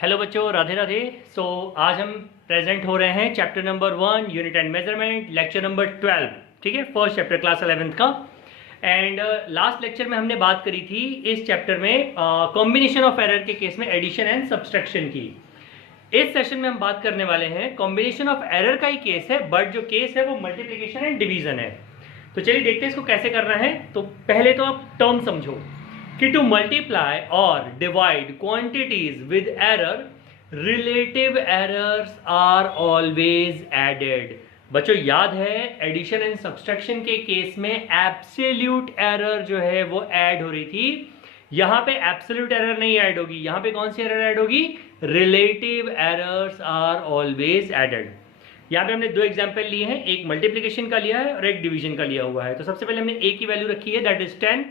Hello बच्चों, राधे राधे। आज हम प्रेजेंट हो रहे हैं chapter number 1 unit and measurement, lecture number 12। ठीक है, फर्स्ट चैप्टर क्लास 11th का। एंड लास्ट लेक्चर में हमने बात करी थी इस चैप्टर में कॉम्बिनेशन ऑफ एरर के केस में एडिशन एंड सब्सट्रैक्शन की। इस सेशन में हम बात करने वाले हैं कॉम्बिनेशन ऑफ एरर का ही केस है, बट जो केस है वो मल्टीप्लीकेशन एंड डिवीजन है। तो चलिए देखते हैं इसको कैसे करना है। तो पहले तो आप टर्म समझो कि टू मल्टीप्लाई और divide quantities with error, relative errors are always added. बच्चों याद है एडिशन एंड सब्सट्रैक्शन के केस में एब्सोल्यूट एरर जो है वो ऐड हो रही थी। यहां पे एब्सोल्यूट एरर नहीं ऐड होगी, यहां पे कौन सी एरर ऐड होगी? Relative errors are always added. यहाँ पे हमने दो एग्जाम्पल लिए हैं, एक मल्टीप्लीकेशन का लिया है और एक डिवीजन का लिया हुआ है। तो सबसे पहले हमने ए की वैल्यू रखी है that is 10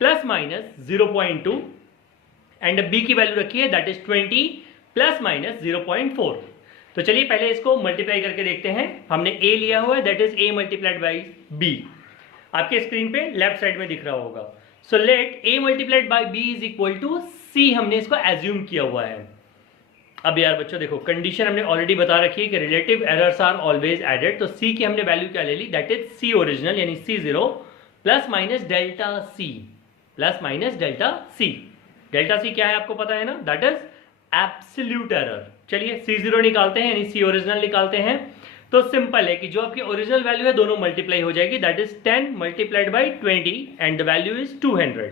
plus minus 0.2 and B की वैल्यू रखी है दैट इज 20 प्लस माइनस 0.4। तो चलिए पहले इसको मल्टीप्लाई करके देखते हैं। हमने ए लिया हुआ है that is A multiplied by B, आपके स्क्रीन पे लेफ्ट साइड में दिख रहा होगा। So let A multiplied by B is equal to C, हमने इसको एज्यूम किया हुआ है। अब यार बच्चों देखो, कंडीशन हमने ऑलरेडी बता रखी है कि relative errors are always added. तो सी की हमने वैल्यू क्या ले ली? दैट इज सी ओरिजिनल यानी C0 plus minus delta C, plus minus delta C. Delta C क्या है आपको पता है ना? That is absolute error. चलिए C0 निकालते हैं यानी सी ओरिजिनल निकालते हैं। तो सिंपल है कि जो आपकी ओरिजिनल वैल्यू है दोनों मल्टीप्लाई हो जाएगी, that is 10 multiplied by 20 and the value is 200।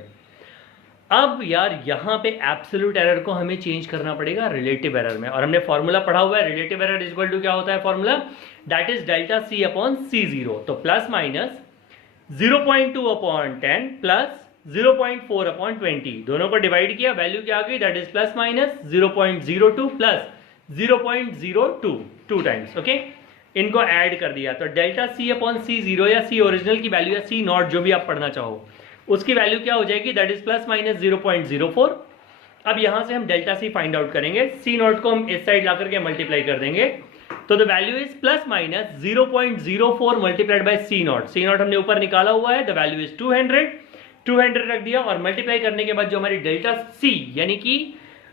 अब यार यहाँ पे एब्सोल्यूट एरर को हमें चेंज करना पड़ेगा रिलेटिव एरर में, और हमने फॉर्मूला पढ़ा हुआ है relative error is equal to क्या होता है formula? That is delta C upon C0। तो plus minus 0.2 upon 10 plus 0.4 upon 20, दोनों को डिवाइड किया, वैल्यू क्या आ गई? That is plus minus 0.02 plus 0.02 two times. Okay, इनको ऐड कर दिया तो डेल्टा सी अपॉन C0 या सी ओरिजिनल की वैल्यू या सी नॉट जो भी आप पढ़ना चाहो उसकी वैल्यू क्या हो जाएगी? That is plus minus 0.04। अब यहां से हम डेल्टा सी फाइंड आउट करेंगे, सी नॉट को हम इस साइड ला करके मल्टीप्लाई कर देंगे। तो the value is plus minus 0.04 multiplied by C naught. C naught हमने ऊपर निकाला हुआ है, द वैल्यू इज 200 रख दिया, और मल्टीप्लाई करने के बाद जो हमारी डेल्टा सी यानी कि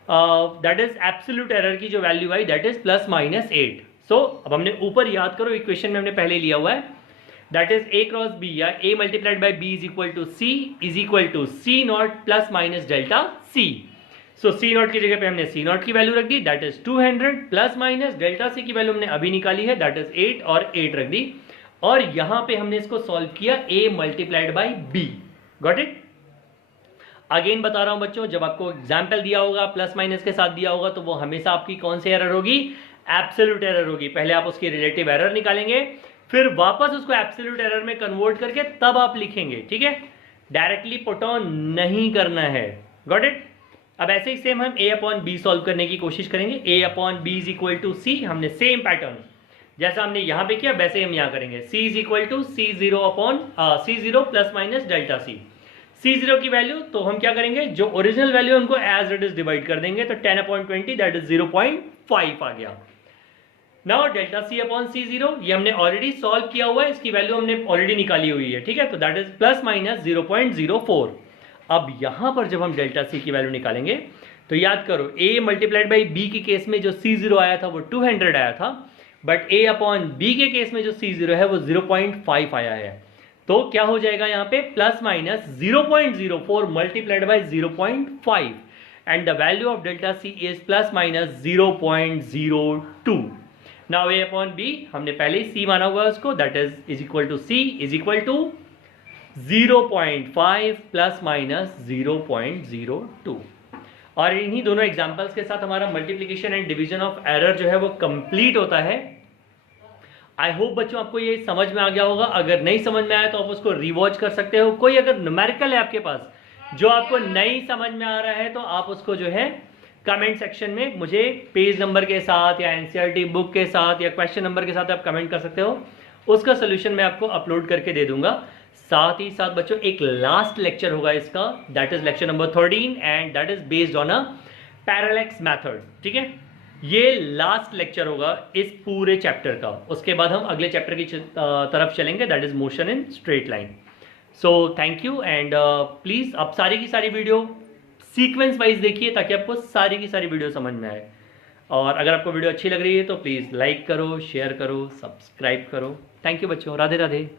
दैट इज एब्सोल्यूट एरर की जो value I that is plus minus 8। सो अब हमने ऊपर याद करो इक्वेशन में हमने पहले लिया हुआ है that is A cross B या A multiplied by B is equal to C is equal to C naught plus minus delta C. So C naught की जगह पे हमने सी नॉट की वैल्यू रख दी that is 200 plus minus delta C की value हमने अभी निकाली है दैट इज 8 और 8 रख दी, और यहां पे हमने इसको सॉल्व किया A multiplied by B. Got it? Again बता रहा हूं बच्चों, जब आपको एग्जाम्पल दिया होगा प्लस माइनस के साथ दिया होगा तो वो हमेशा आपकी कौन सी एरर होगी? एब्सोल्यूट एरर होगी। पहले आप उसकी रिलेटिव एरर निकालेंगे, फिर वापस उसको एब्सोल्यूट एरर में कन्वर्ट करके तब आप लिखेंगे। ठीक है, डायरेक्टली पुट ऑन नहीं करना है। Got it? अब ऐसे ही सेम हम a अपॉन बी सॉल्व करने की कोशिश करेंगे। a upon B is equal to C, हमने सेम पैटर्न जैसा हमने यहां पे किया वैसे हम यहां करेंगे। c is equal to C0 upon C0 plus minus delta C. C0 की वैल्यू तो हम क्या करेंगे, जो ओरिजिनल वैल्यू है उनको एज इट इज डिवाइड कर देंगे, तो 10 अपॉन 20 दैट इज 0.5 आ गया। Now delta C upon C0 ये हमने ऑलरेडी सॉल्व किया हुआ है, इसकी वैल्यू हमने ऑलरेडी निकाली हुई है। ठीक है, तो दैट इज प्लस माइनस 0.04। अब यहां पर जब हम डेल्टा सी की वैल्यू निकालेंगे तो याद करो a मल्टीप्लाइड बाई बी के केस में जो C0 आया था वो 200 आया था, बट a अपॉन बी के केस में जो C0 है वो 0.5 आया है। तो क्या हो जाएगा यहाँ पे? Plus minus 0.04 multiplied by 0.5 and the value of delta C is plus minus 0.02। Now a upon B हमने पहले ही c माना हुआ है उसको, that is equal to c is equal to 0.5 plus minus 0.02। और इन्हीं दोनों एग्जांपल्स के साथ हमारा multiplication and division of error जो है वो कंप्लीट होता है। आई होप बच्चों आपको ये समझ में आ गया होगा। अगर नहीं समझ में आया तो आप उसको रिवॉच कर सकते हो। कोई अगर न्यूमेरिकल है आपके पास जो आपको नहीं समझ में आ रहा है तो आप उसको जो है कमेंट सेक्शन में मुझे पेज नंबर के साथ या एनसीईआरटी बुक के साथ या क्वेश्चन नंबर के साथ आप कमेंट कर सकते हो, उसका सोल्यूशन मैं आपको अपलोड करके दे दूंगा। साथ ही साथ बच्चों एक लास्ट लेक्चर होगा इसका, that is lecture number 13 and that is based on a parallax method. ठीक है, ये लास्ट लेक्चर होगा इस पूरे चैप्टर का। उसके बाद हम अगले चैप्टर की तरफ चलेंगे that is motion in straight line. So thank you and please अब सारी की सारी वीडियो सीक्वेंस वाइज देखिए ताकि आपको सारी की सारी वीडियो समझ में आए। और अगर आपको वीडियो अच्छी लग रही है तो प्लीज़ लाइक करो, शेयर करो, सब्सक्राइब करो। थैंक यू बच्चों, राधे राधे।